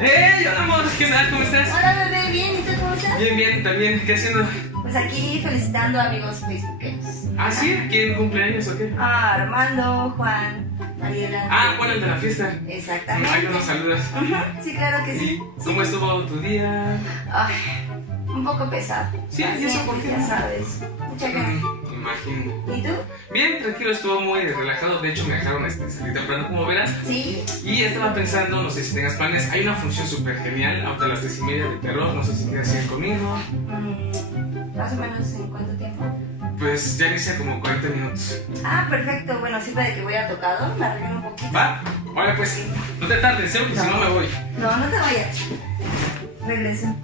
Hola amor, ¿qué tal? ¿Cómo estás? Hola bebé, bien, ¿y tú cómo estás? Bien, bien, también. ¿Qué haciendo? Pues aquí felicitando a amigos facebookeros. ¿Ah, sí? ¿Quién cumpleaños o qué? Armando, Juan, Mariela. Ah, Juan, el de la fiesta. Exactamente. Ay, no nos saludas. Sí, claro que sí. ¿Y cómo estuvo tu día? Ay, un poco pesado. Sí, ¿y eso por qué? Ya sabes. Mucha cara. Imagino. ¿Y tú? Bien, tranquilo, estuvo muy relajado. De hecho, me dejaron salir temprano, como verás. Sí. Y estaba pensando, no sé si tengas planes. Hay una función súper genial, ahorita a las 10:30 de terror. No sé si quieres ir conmigo. Más o menos en cuánto tiempo. Pues ya inicia como 40 minutos. Ah, perfecto. Bueno, sirve de que voy a tocado. Me arreglo un poquito. ¿Va? Ahora pues, no te tardes, ¿eh? Porque si no me voy. No, no te vayas. Regreso.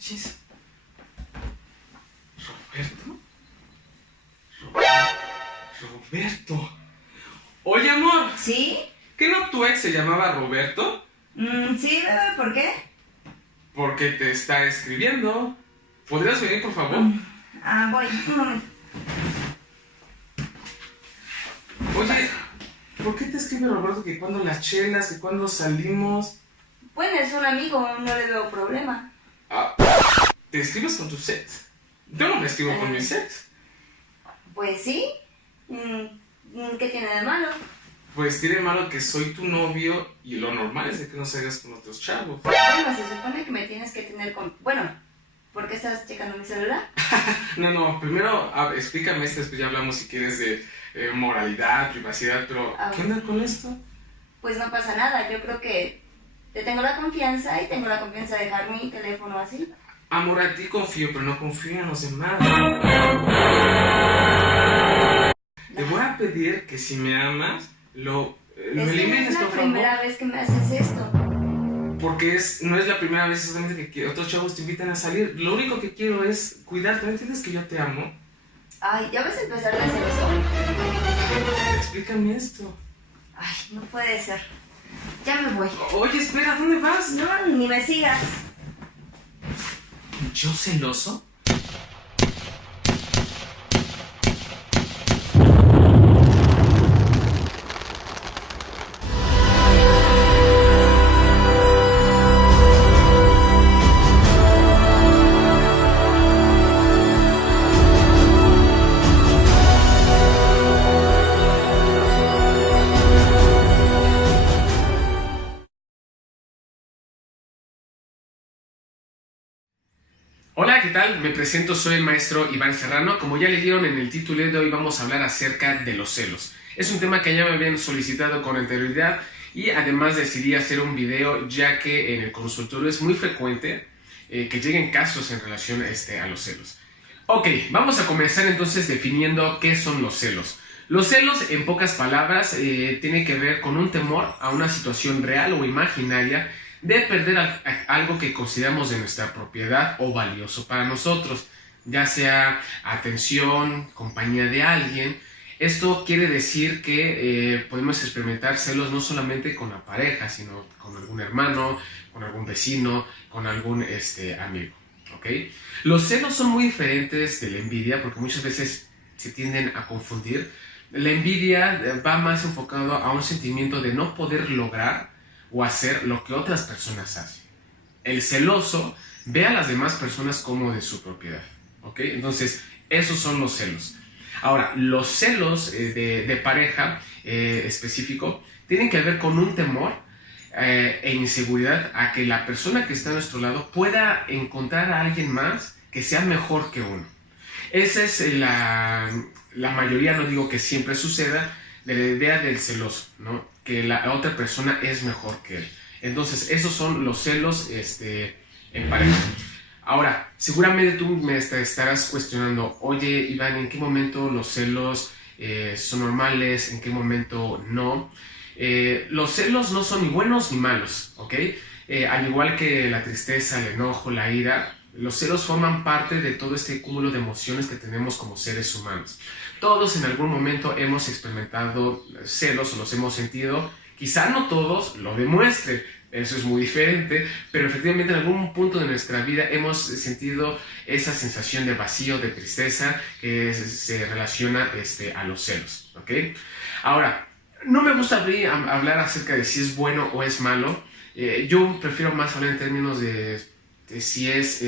Chis. ¿Roberto? Roberto. Oye, amor. ¿Sí? ¿Qué no tu ex se llamaba Roberto? Sí, bebé, ¿por qué? Porque te está escribiendo. ¿Podrías venir, por favor? Voy, un momento. Oye, ¿por qué te escribe Roberto que cuando las chelas, que cuando salimos? Bueno, es un amigo, no le veo problema. Ah, ¿te escribes con tu ex? Yo no me escribo con mis ex. Pues sí. ¿Qué tiene de malo? Pues tiene malo que soy tu novio y lo normal es de que no salgas con otros chavos. Bueno, se supone que me tienes que tener con... Bueno, ¿por qué estás checando mi celular? No, primero explícame esto, después ya hablamos si quieres de moralidad, privacidad, pero ¿qué onda con esto? Pues no pasa nada, yo creo que te tengo la confianza y tengo la confianza de dejar mi teléfono así. Amor, a ti confío, pero no confío en los demás. Te voy a pedir que si me amas, lo elimines, es la por favor. primera vez que me haces esto. Porque no es la primera vez solamente que otros chavos te invitan a salir. Lo único que quiero es cuidarte. ¿No entiendes que yo te amo? Ay, ¿ya vas a empezar a hacer eso? Explícame esto. Ay, no puede ser. Ya me voy. Oye, espera, ¿dónde vas? No, ni me sigas. ¿Yo celoso? Hola, ¿qué tal? Me presento, soy el maestro Iván Serrano. Como ya leyeron en el título de hoy, vamos a hablar acerca de los celos. Es un tema que ya me habían solicitado con anterioridad y además decidí hacer un video ya que en el consultorio es muy frecuente que lleguen casos en relación a los celos. Ok, vamos a comenzar entonces definiendo qué son los celos. Los celos, en pocas palabras, tienen que ver con un temor a una situación real o imaginaria de perder algo que consideramos de nuestra propiedad o valioso para nosotros, ya sea atención, compañía de alguien. Esto quiere decir que podemos experimentar celos no solamente con la pareja, sino con algún hermano, con algún vecino, con algún amigo. ¿Okay? Los celos son muy diferentes de la envidia porque muchas veces se tienden a confundir. La envidia va más enfocado a un sentimiento de no poder lograr o hacer lo que otras personas hacen. El celoso ve a las demás personas como de su propiedad. ¿Ok? Entonces, esos son los celos. Ahora, los celos de pareja específico tienen que ver con un temor e inseguridad a que la persona que está a nuestro lado pueda encontrar a alguien más que sea mejor que uno. Esa es la mayoría, no digo que siempre suceda, de la idea del celoso, ¿no? Que la otra persona es mejor que él. Entonces, esos son los celos en pareja. Ahora, seguramente tú me estarás cuestionando, oye, Iván, ¿en qué momento los celos son normales? ¿En qué momento no? Los celos no son ni buenos ni malos, ¿ok? Al igual que la tristeza, el enojo, la ira, Los celos forman parte de todo este cúmulo de emociones que tenemos como seres humanos. Todos en algún momento hemos experimentado celos o los hemos sentido. Quizá no todos lo demuestren, eso es muy diferente, pero efectivamente en algún punto de nuestra vida hemos sentido esa sensación de vacío, de tristeza que se relaciona a los celos, ¿ok? Ahora, no me gusta hablar acerca de si es bueno o es malo. Yo prefiero más hablar en términos de si es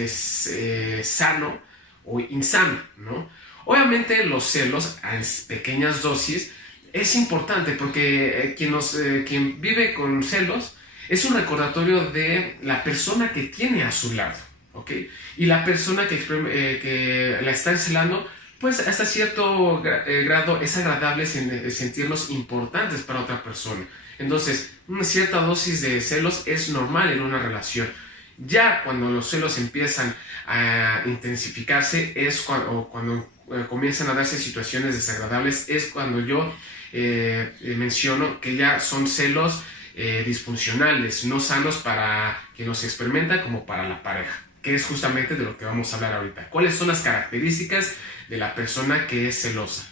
sano o insano, ¿no? Obviamente los celos en pequeñas dosis es importante porque quien vive con celos es un recordatorio de la persona que tiene a su lado, ¿ok? Y la persona que la está celando, pues hasta cierto grado es agradable sentirnos importantes para otra persona. Entonces, una cierta dosis de celos es normal en una relación. Ya cuando los celos empiezan a intensificarse es cuando comienzan a darse situaciones desagradables, es cuando yo menciono que ya son celos disfuncionales, no sanos para quien los experimenta como para la pareja, que es justamente de lo que vamos a hablar ahorita. ¿Cuáles son las características de la persona que es celosa?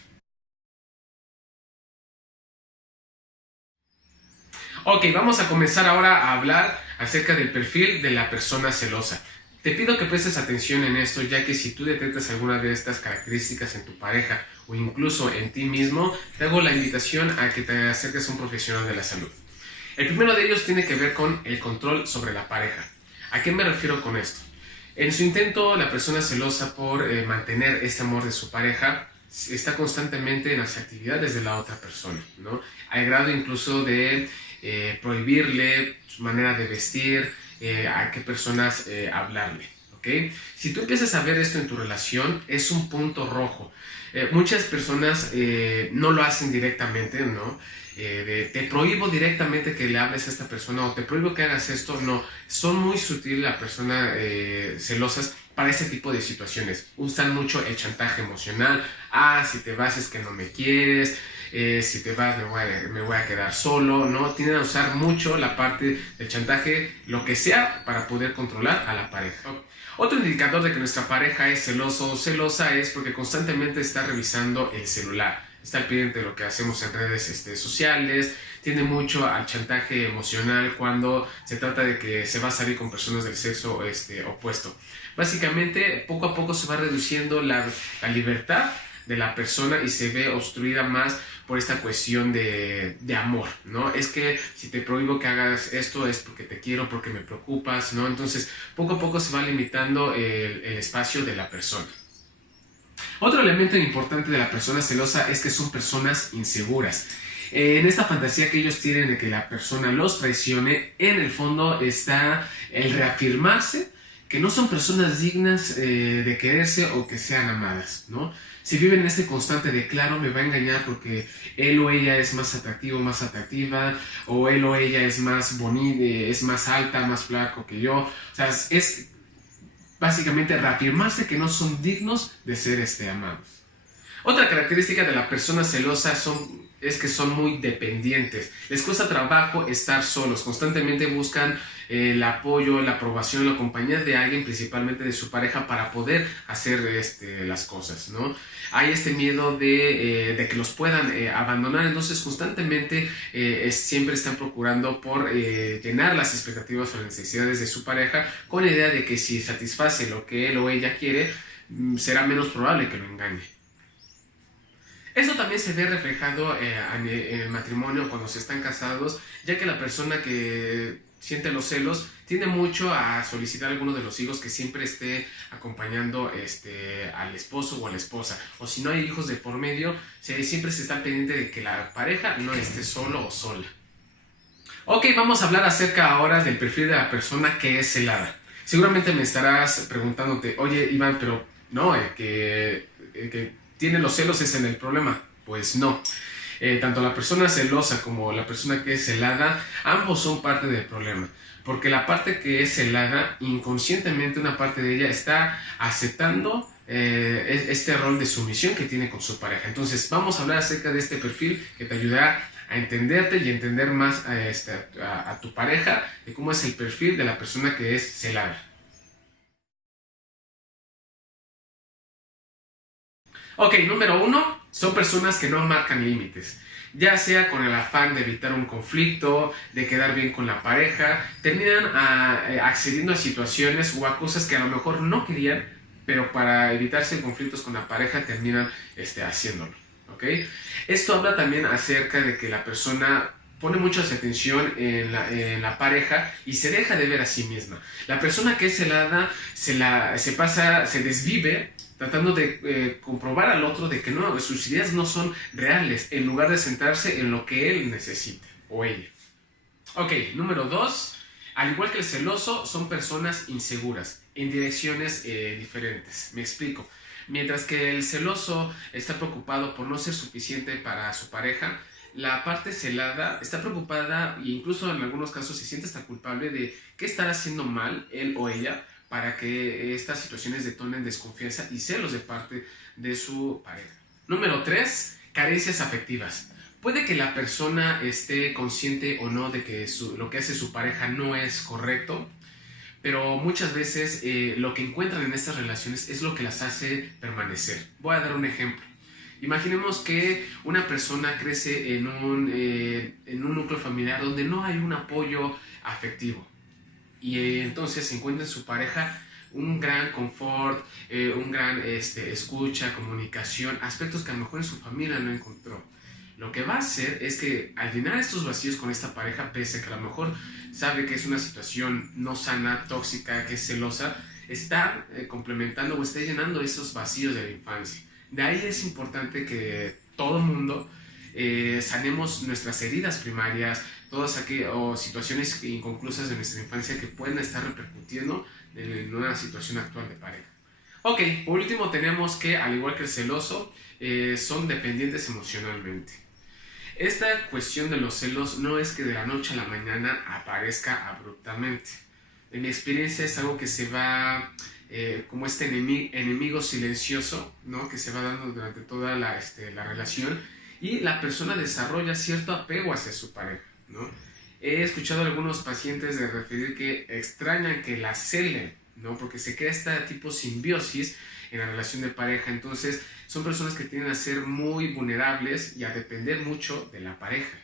Ok, vamos a comenzar ahora a hablar acerca del perfil de la persona celosa. Te pido que prestes atención en esto, ya que si tú detectas alguna de estas características en tu pareja o incluso en ti mismo, te hago la invitación a que te acerques a un profesional de la salud. El primero de ellos tiene que ver con el control sobre la pareja. ¿A qué me refiero con esto? En su intento, la persona celosa por mantener este amor de su pareja está constantemente en las actividades de la otra persona, ¿no? Al grado incluso de prohibirle su manera de vestir, a qué personas hablarle, ¿ok? Si tú empiezas a ver esto en tu relación, es un punto rojo. Muchas personas no lo hacen directamente, ¿no? Te prohíbo directamente que le hables a esta persona o te prohíbo que hagas esto. No, son muy sutiles las personas celosas para este tipo de situaciones. Usan mucho el chantaje emocional. Si te vas es que no me quieres, si te vas me voy a quedar solo, ¿no? Tienden a usar mucho la parte del chantaje, lo que sea, para poder controlar a la pareja. Otro indicador de que nuestra pareja es celoso o celosa es porque constantemente está revisando el celular. Está al pendiente de lo que hacemos en redes sociales, tiende mucho al chantaje emocional cuando se trata de que se va a salir con personas del sexo opuesto. Básicamente, poco a poco se va reduciendo la libertad de la persona y se ve obstruida más por esta cuestión de amor, ¿no? Es que si te prohíbo que hagas esto es porque te quiero, porque me preocupas, ¿no? Entonces, poco a poco se va limitando el espacio de la persona. Otro elemento importante de la persona celosa es que son personas inseguras. En esta fantasía que ellos tienen de que la persona los traicione, en el fondo está el reafirmarse que no son personas dignas de quererse o que sean amadas, ¿no? Si viven en este constante de, claro, me va a engañar porque él o ella es más atractivo, más atractiva, o él o ella es más bonita, es más alta, más flaco que yo. O sea, es básicamente reafirmarse que no son dignos de ser amados. Otra característica de la persona celosa es que son muy dependientes. Les cuesta trabajo estar solos. Constantemente buscan el apoyo, la aprobación, la compañía de alguien, principalmente de su pareja, para poder hacer las cosas, ¿no? Hay este miedo de que los puedan abandonar. Entonces constantemente siempre están procurando por llenar las expectativas o las necesidades de su pareja, con la idea de que si satisface lo que él o ella quiere, será menos probable que lo engañe. Eso también se ve reflejado en el matrimonio cuando se están casados, ya que la persona que siente los celos tiende mucho a solicitar a alguno de los hijos que siempre esté acompañando al esposo o a la esposa. O si no hay hijos de por medio, siempre se está pendiente de que la pareja no esté solo o sola. Ok, vamos a hablar acerca ahora del perfil de la persona que es celada. Seguramente me estarás preguntándote, oye Iván, pero no, que tiene los celos es en el problema. Pues no. Tanto la persona celosa como la persona que es celada, ambos son parte del problema. Porque la parte que es celada, inconscientemente una parte de ella está aceptando este rol de sumisión que tiene con su pareja. Entonces vamos a hablar acerca de este perfil que te ayudará a entenderte y entender más a tu pareja, de cómo es el perfil de la persona que es celada. Ok, número 1, son personas que no marcan límites. Ya sea con el afán de evitar un conflicto, de quedar bien con la pareja, terminan accediendo a situaciones o a cosas que a lo mejor no querían, pero para evitarse conflictos con la pareja terminan haciéndolo. ¿Ok? Esto habla también acerca de que la persona pone mucha atención en la pareja y se deja de ver a sí misma. La persona que es celada se desvive tratando de comprobar al otro de que no, sus ideas no son reales, en lugar de centrarse en lo que él necesita o ella. Ok, número 2, al igual que el celoso, son personas inseguras en direcciones diferentes. Me explico. Mientras que el celoso está preocupado por no ser suficiente para su pareja, la parte celada está preocupada e incluso en algunos casos se siente hasta culpable de qué estará haciendo mal él o ella para que estas situaciones detonen desconfianza y celos de parte de su pareja. Número 3, carencias afectivas. Puede que la persona esté consciente o no de que lo que hace su pareja no es correcto, pero muchas veces lo que encuentran en estas relaciones es lo que las hace permanecer. Voy a dar un ejemplo. Imaginemos que una persona crece en un núcleo familiar donde no hay un apoyo afectivo. Y entonces se encuentra en su pareja un gran confort, un gran escucha, comunicación, aspectos que a lo mejor en su familia no encontró. Lo que va a hacer es que al llenar estos vacíos con esta pareja, pese a que a lo mejor sabe que es una situación no sana, tóxica, que es celosa, está complementando o está llenando esos vacíos de la infancia. De ahí es importante que todo el mundo sanemos nuestras heridas primarias, todas aquellas situaciones inconclusas de nuestra infancia que pueden estar repercutiendo en una situación actual de pareja. Ok, por último tenemos que, al igual que el celoso, son dependientes emocionalmente. Esta cuestión de los celos no es que de la noche a la mañana aparezca abruptamente. En mi experiencia es algo que se va como enemigo silencioso, ¿no? Que se va dando durante toda la relación y la persona desarrolla cierto apego hacia su pareja, ¿no? He escuchado a algunos pacientes de referir que extrañan que la celen, ¿no? Porque se crea este tipo de simbiosis en la relación de pareja. Entonces son personas que tienden a ser muy vulnerables y a depender mucho de la pareja.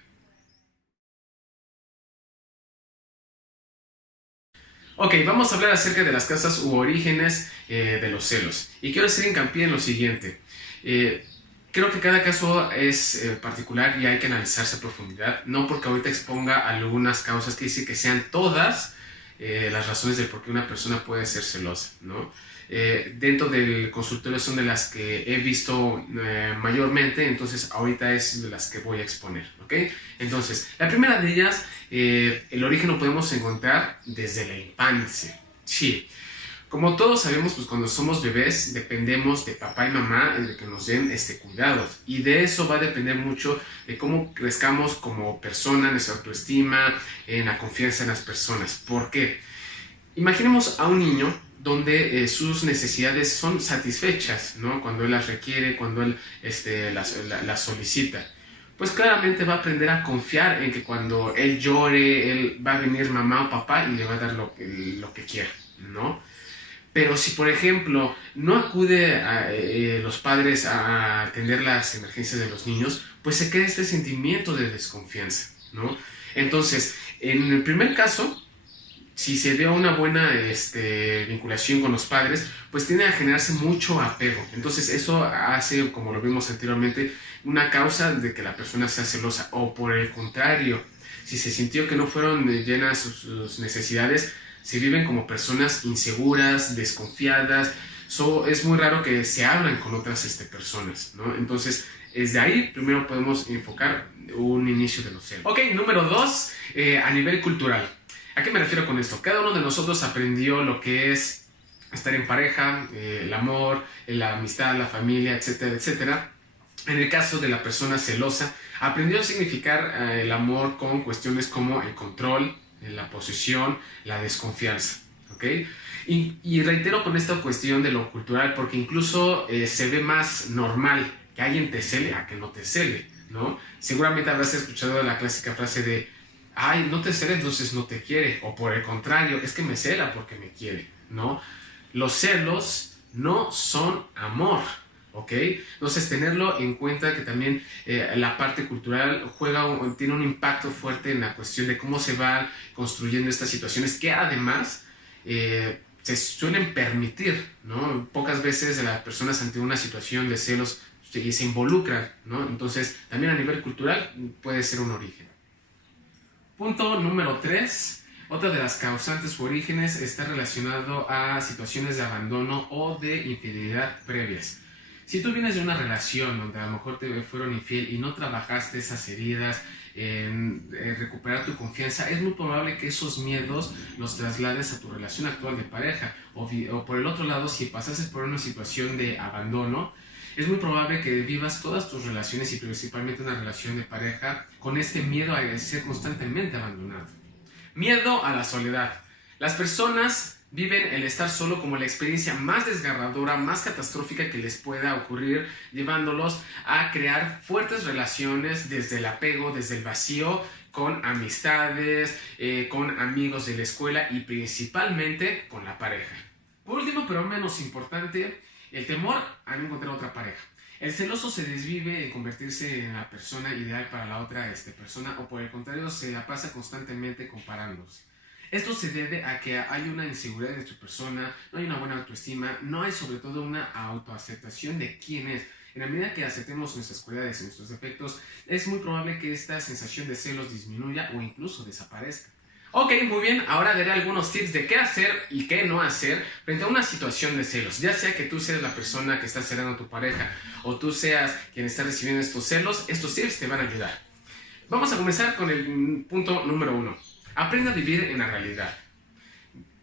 Ok, vamos a hablar acerca de las causas u orígenes de los celos. Y quiero hacer hincapié en lo siguiente. Creo que cada caso es particular y hay que analizarse a profundidad. No porque ahorita exponga algunas causas que dice que sean todas las razones del por qué una persona puede ser celosa, ¿no? Dentro del consultorio son de las que he visto mayormente, entonces ahorita es de las que voy a exponer, ¿ok? Entonces, la primera de ellas, el origen lo podemos encontrar desde la infancia. Sí, como todos sabemos, pues cuando somos bebés dependemos de papá y mamá de que nos den cuidados, y de eso va a depender mucho de cómo crezcamos como persona, nuestra autoestima, en la confianza en las personas. ¿Por qué? Imaginemos a un niño donde sus necesidades son satisfechas, ¿no? Cuando él las requiere, cuando él las solicita. Pues claramente va a aprender a confiar en que cuando él llore, él va a venir mamá o papá y le va a dar lo que quiera, ¿no? Pero si, por ejemplo, no acude a los padres a atender las emergencias de los niños, pues se crea este sentimiento de desconfianza, ¿no? Entonces, en el primer caso, si se dio una buena vinculación con los padres, pues tiende a generarse mucho apego. Entonces eso hace, como lo vimos anteriormente, una causa de que la persona sea celosa. O por el contrario, si se sintió que no fueron llenas sus necesidades, se viven como personas inseguras, desconfiadas. Es muy raro que se hablan con otras personas, ¿no? Entonces, desde ahí primero podemos enfocar un inicio de los celos. Ok, número 2, a nivel cultural. ¿A qué me refiero con esto? Cada uno de nosotros aprendió lo que es estar en pareja, el amor, la amistad, la familia, etcétera, etcétera. En el caso de la persona celosa, aprendió a significar el amor con cuestiones como el control, la posesión, la desconfianza, ¿ok? Y reitero con esta cuestión de lo cultural, porque incluso se ve más normal que alguien te cele a que no te cele, ¿no? Seguramente habrás escuchado la clásica frase de ay, no te cela, entonces no te quiere. O por el contrario, es que me cela porque me quiere, ¿no? Los celos no son amor, ¿ok? Entonces, tenerlo en cuenta que también la parte cultural tiene un impacto fuerte en la cuestión de cómo se van construyendo estas situaciones que además se suelen permitir, ¿no? Pocas veces las personas ante una situación de celos se involucran, ¿no? Entonces, también a nivel cultural puede ser un origen. Punto número 3. Otra de las causantes u orígenes está relacionado a situaciones de abandono o de infidelidad previas. Si tú vienes de una relación donde a lo mejor te fueron infiel y no trabajaste esas heridas, en recuperar tu confianza, es muy probable que esos miedos los traslades a tu relación actual de pareja. O por el otro lado, si pasases por una situación de abandono, es muy probable que vivas todas tus relaciones y principalmente una relación de pareja con este miedo a ser constantemente abandonado. Miedo a la soledad. Las personas viven el estar solo como la experiencia más desgarradora, más catastrófica que les pueda ocurrir, llevándolos a crear fuertes relaciones desde el apego, desde el vacío, con amistades, con amigos de la escuela y principalmente con la pareja. Por último, pero menos importante, el temor a no encontrar otra pareja. El celoso se desvive en convertirse en la persona ideal para la otra persona, o por el contrario se la pasa constantemente comparándose. Esto se debe a que hay una inseguridad de tu persona, no hay una buena autoestima, no hay sobre todo una autoaceptación de quién es. En la medida que aceptemos nuestras cualidades y nuestros defectos, es muy probable que esta sensación de celos disminuya o incluso desaparezca. Ok, muy bien, ahora daré algunos tips de qué hacer y qué no hacer frente a una situación de celos. Ya sea que tú seas la persona que está celando a tu pareja o tú seas quien está recibiendo estos celos, estos tips te van a ayudar. Vamos a comenzar con el punto número 1. Aprende a vivir en la realidad.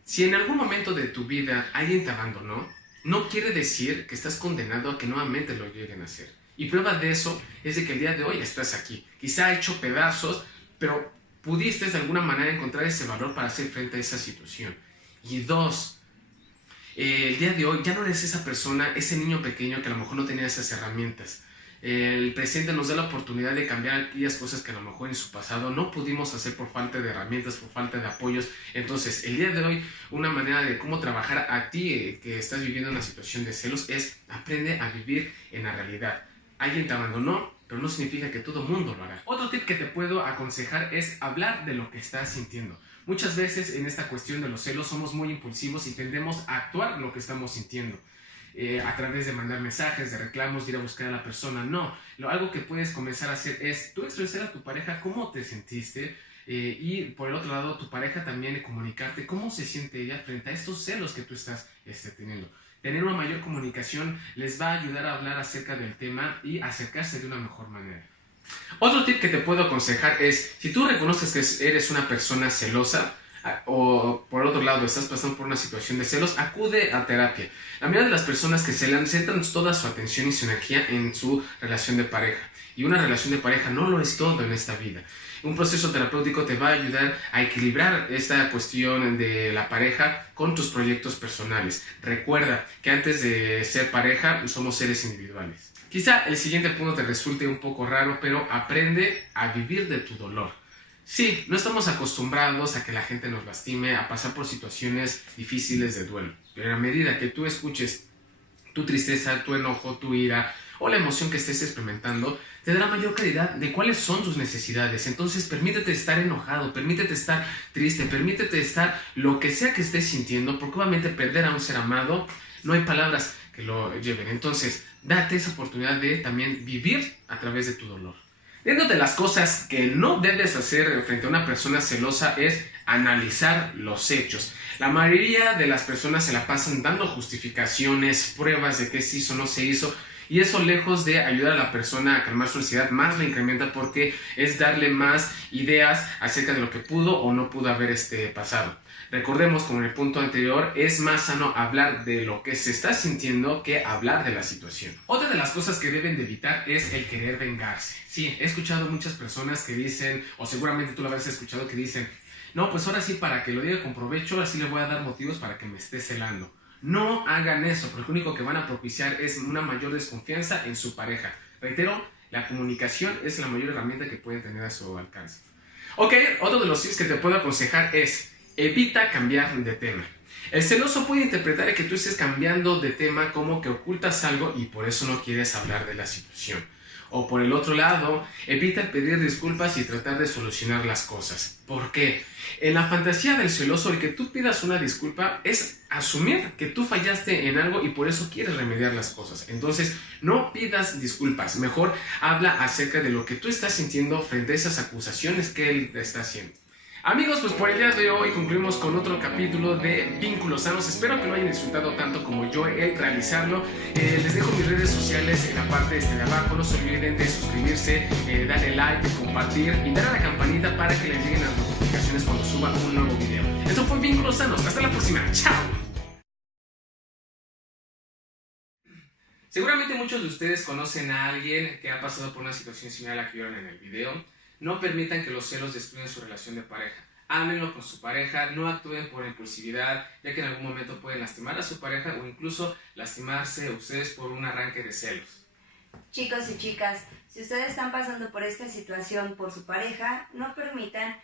Si en algún momento de tu vida alguien te abandonó, no quiere decir que estás condenado a que nuevamente lo lleguen a hacer. Y prueba de eso es de que el día de hoy estás aquí. Quizá hecho pedazos, pero pudiste de alguna manera encontrar ese valor para hacer frente a esa situación. Y 2, el día de hoy ya no eres esa persona, ese niño pequeño que a lo mejor no tenía esas herramientas. El presente nos da la oportunidad de cambiar aquellas cosas que a lo mejor en su pasado no pudimos hacer por falta de herramientas, por falta de apoyos. Entonces, el día de hoy, una manera de cómo trabajar a ti que estás viviendo una situación de celos es aprende a vivir en la realidad. Alguien te abandonó, pero no significa que todo el mundo lo hará. Otro tip que te puedo aconsejar es hablar de lo que estás sintiendo. Muchas veces en esta cuestión de los celos somos muy impulsivos y tendemos a actuar lo que estamos sintiendo. A través de mandar mensajes, de reclamos, de ir a buscar a la persona. No, algo que puedes comenzar a hacer es tú expresar a tu pareja cómo te sentiste y por el otro lado tu pareja también comunicarte cómo se siente ella frente a estos celos que tú estás teniendo. Tener una mayor comunicación les va a ayudar a hablar acerca del tema y acercarse de una mejor manera. Otro tip que te puedo aconsejar es, si tú reconoces que eres una persona celosa, o por otro lado estás pasando por una situación de celos, acude a terapia. La mayoría de las personas que celan centran toda su atención y su energía en su relación de pareja, y una relación de pareja no lo es todo en esta vida. Un proceso terapéutico te va a ayudar a equilibrar esta cuestión de la pareja con tus proyectos personales. Recuerda que antes de ser pareja somos seres individuales. Quizá el siguiente punto te resulte un poco raro, pero aprende a vivir de tu dolor. Sí, no estamos acostumbrados a que la gente nos lastime, a pasar por situaciones difíciles de duelo. Pero a medida que tú escuches tu tristeza, tu enojo, tu ira o la emoción que estés experimentando, te dará mayor claridad de cuáles son tus necesidades. Entonces, permítete estar enojado, permítete estar triste, permítete estar lo que sea que estés sintiendo, porque obviamente perder a un ser amado, no hay palabras que lo lleven. Entonces, date esa oportunidad de también vivir a través de tu dolor. Dentro de las cosas que no debes hacer frente a una persona celosa es analizar los hechos. La mayoría de las personas se la pasan dando justificaciones, pruebas de qué se hizo o no se hizo, y eso, lejos de ayudar a la persona a calmar su ansiedad, más la incrementa porque es darle más ideas acerca de lo que pudo o no pudo haber pasado. Recordemos, como en el punto anterior, es más sano hablar de lo que se está sintiendo que hablar de la situación. Otra de las cosas que deben de evitar es el querer vengarse. Sí, he escuchado muchas personas que dicen, o seguramente tú lo habrás escuchado, que dicen, no, pues ahora sí, para que lo diga con provecho, ahora sí le voy a dar motivos para que me esté celando. No hagan eso, porque lo único que van a propiciar es una mayor desconfianza en su pareja. Reitero, la comunicación es la mayor herramienta que pueden tener a su alcance. Ok, otro de los tips que te puedo aconsejar es evita cambiar de tema. El celoso puede interpretar que tú estés cambiando de tema, como que ocultas algo y por eso no quieres hablar de la situación. O por el otro lado, evita pedir disculpas y tratar de solucionar las cosas. ¿Por qué? En la fantasía del celoso, el que tú pidas una disculpa es asumir que tú fallaste en algo y por eso quieres remediar las cosas. Entonces, no pidas disculpas. Mejor habla acerca de lo que tú estás sintiendo frente a esas acusaciones que él te está haciendo. Amigos, pues por el día de hoy concluimos con otro capítulo de Vínculos Sanos. Espero que lo hayan disfrutado tanto como yo el realizarlo. Les dejo mis redes sociales en la parte de abajo. No se olviden de suscribirse, darle like, compartir y dar a la campanita para que les lleguen las notificaciones cuando suba un nuevo video. Esto fue Vínculos Sanos. Hasta la próxima. ¡Chao! Seguramente muchos de ustedes conocen a alguien que ha pasado por una situación similar a la que vieron en el video. No permitan que los celos destruyan su relación de pareja. Ámenlo con su pareja, no actúen por impulsividad, ya que en algún momento pueden lastimar a su pareja o incluso lastimarse ustedes por un arranque de celos. Chicos y chicas, si ustedes están pasando por esta situación por su pareja, no permitan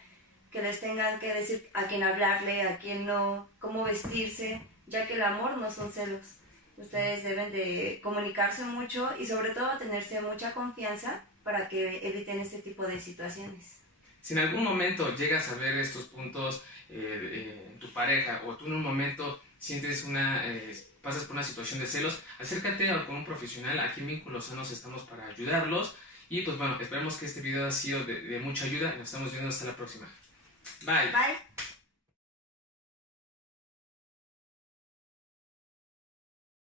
que les tengan que decir a quién hablarle, a quién no, cómo vestirse, ya que el amor no son celos. Ustedes deben de comunicarse mucho y sobre todo tenerse mucha confianza para que eviten este tipo de situaciones. Si en algún momento llegas a ver estos puntos en tu pareja o tú en un momento sientes pasas por una situación de celos, acércate con un profesional. Aquí en Vínculos Sanos estamos para ayudarlos. Y pues bueno, esperamos que este video haya sido de mucha ayuda. Nos estamos viendo hasta la próxima. Bye. Bye.